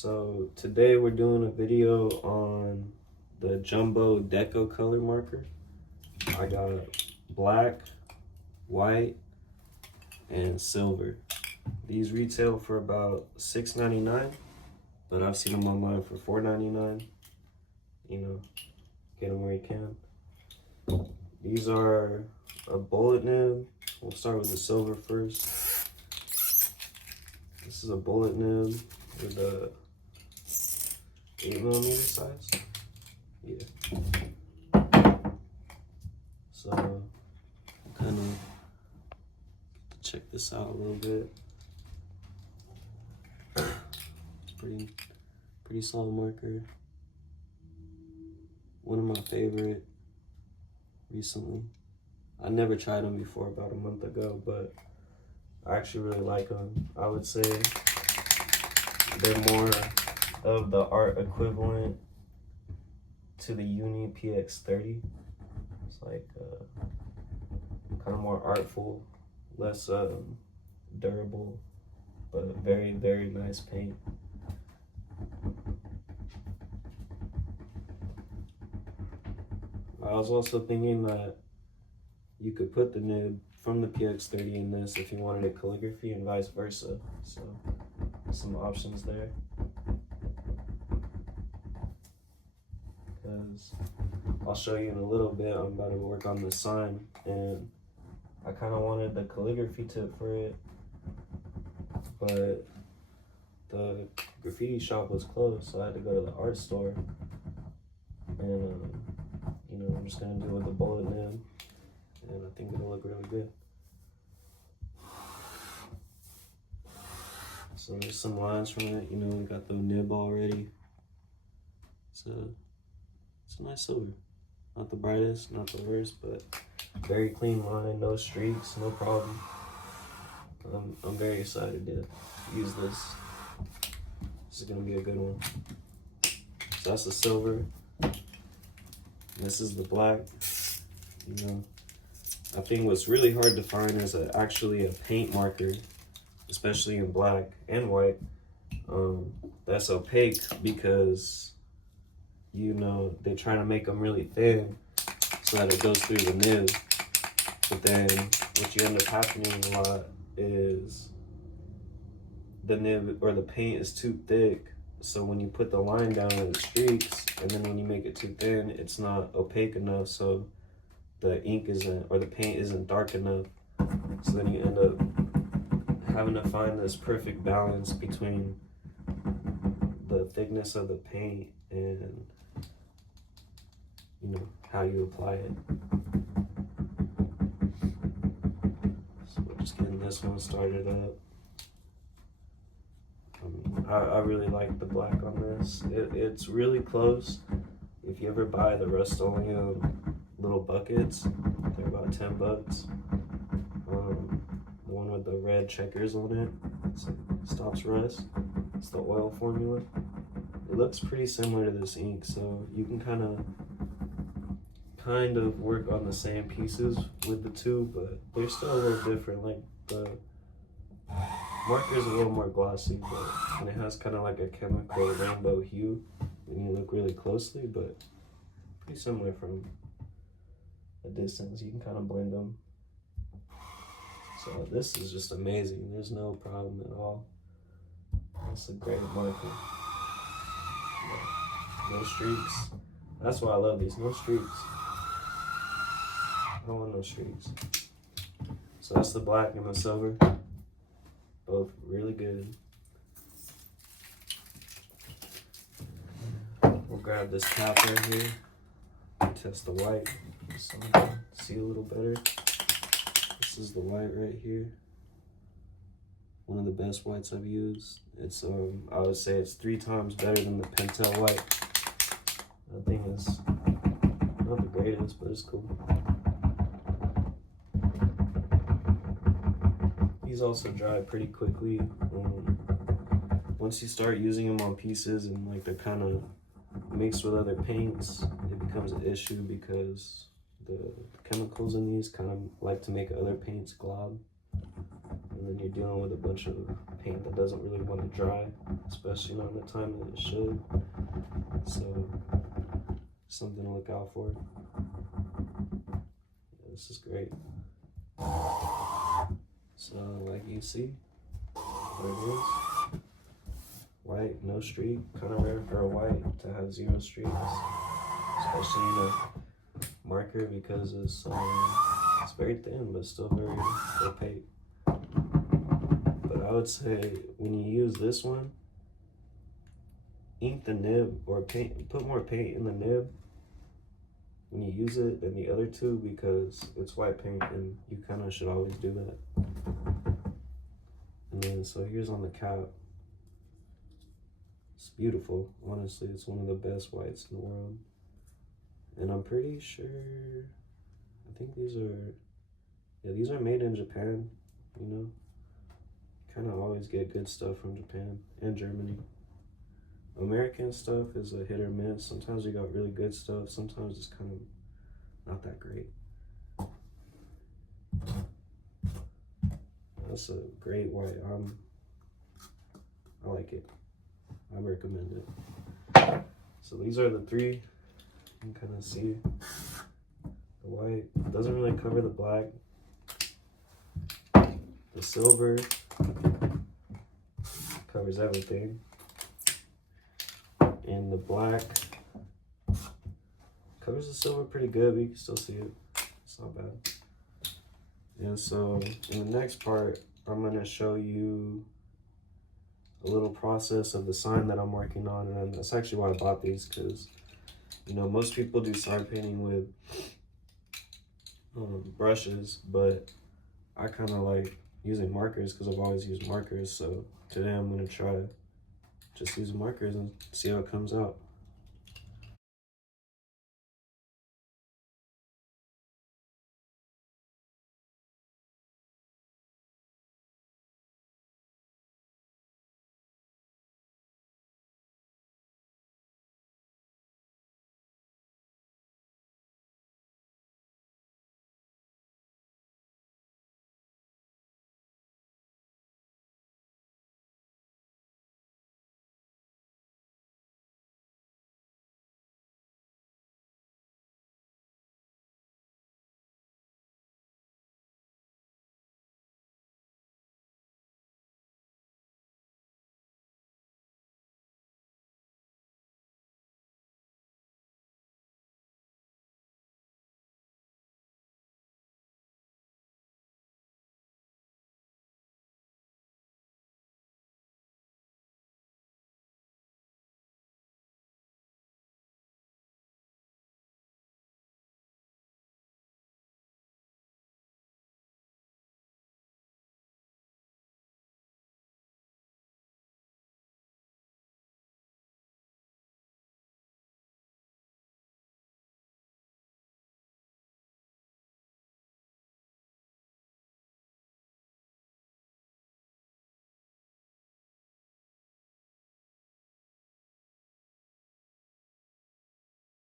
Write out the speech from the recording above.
So today we're doing a video on the Jumbo Deco color marker. I got black, white, and silver. These retail for about $6.99, but I've seen them online for $4.99. You know, get them where you can. These are a bullet nib. We'll start with the silver first. This is a bullet nib with a 8mm size. Yeah. So kind of check this out a little bit. Pretty solid marker. One of my favorite recently. I never tried them before, about a month ago, but I actually really like them. I would say they're more of the art equivalent to the Uni PX30. It's like kind of more artful, less durable, but very, very nice paint. I was also thinking that you could put the nib from the PX30 in this if you wanted a calligraphy and vice versa. So some options there. Because I'll show you in a little bit, I'm about to work on the sign and I kind of wanted the calligraphy tip for it, but the graffiti shop was closed, so I had to go to the art store. And you know, I'm just gonna do it with the bullet nib, and I think it'll look really good. So there's some lines from it. You know, we got the nib already. It's a nice silver. Not the brightest, not the worst, but very clean line, no streaks, no problem. I'm very excited to use this. This is gonna be a good one. So that's the silver. This is the black. You know, I think what's really hard to find is actually a paint marker, especially in black and white, that's opaque, because you know they're trying to make them really thin so that it goes through the nib. But then what you end up happening a lot is the nib or the paint is too thick. So when you put the line down, it streaks, and then when you make it too thin, it's not opaque enough, so the ink isn't, or the paint isn't dark enough. So then you end up having to find this perfect balance between the thickness of the paint and, you know, how you apply it. So we're just getting this one started up. I really like the black on this. It's really close. If you ever buy the Rust-Oleum little buckets, they're about $10. The one with the red checkers on it, it's like stops rust. It's the oil formula. It looks pretty similar to this ink, so you can kind of work on the same pieces with the two, but they're still a little different. Like the marker is a little more glossy, and it has kind of like a chemical rainbow hue when you look really closely, but pretty similar from a distance. You can kind of blend them. So this is just amazing. There's no problem at all. That's a great marker. No streaks. That's why I love these. No streaks. I don't want no streaks. So that's the black and the silver. Both really good. We'll grab this cap right here and test the white so I can see a little better. This is the white right here. One of the best whites I've used. It's I would say it's 3 times better than the Pentel white. That thing is not the greatest, but it's cool. These also dry pretty quickly. Once you start using them on pieces and like they're kind of mixed with other paints, it becomes an issue because the chemicals in these kind of like to make other paints glob, and then you're dealing with a bunch of paint that doesn't really want to dry, especially not in the time that it should. So something to look out for. Yeah, this is great. So like you see, there it is. White, no streak. Kind of rare for a white to have 0 streaks, especially in a marker because it's very thin but still very opaque. But I would say when you use this one, ink the nib or paint, put more paint in the nib when you use it than the other two because it's white paint and you kind of should always do that. And then so here's on the cap. It's beautiful. Honestly, it's one of the best whites in the world. And I'm pretty sure, I think these are made in Japan, you know? Kind of always get good stuff from Japan and Germany. American stuff is a hit or miss. Sometimes we got really good stuff. Sometimes it's kind of not that great. That's a great white. I like it. I recommend it. So these are the 3. You can kind of see the white. It doesn't really cover the black. The silver covers everything. And the black covers the silver pretty good, but you can still see it. It's not bad. And so in the next part, I'm gonna show you a little process of the sign that I'm working on, and that's actually why I bought these, because you know most people do side painting with brushes, but I kind of like using markers because I've always used markers. So today I'm gonna try just using markers and see how it comes out.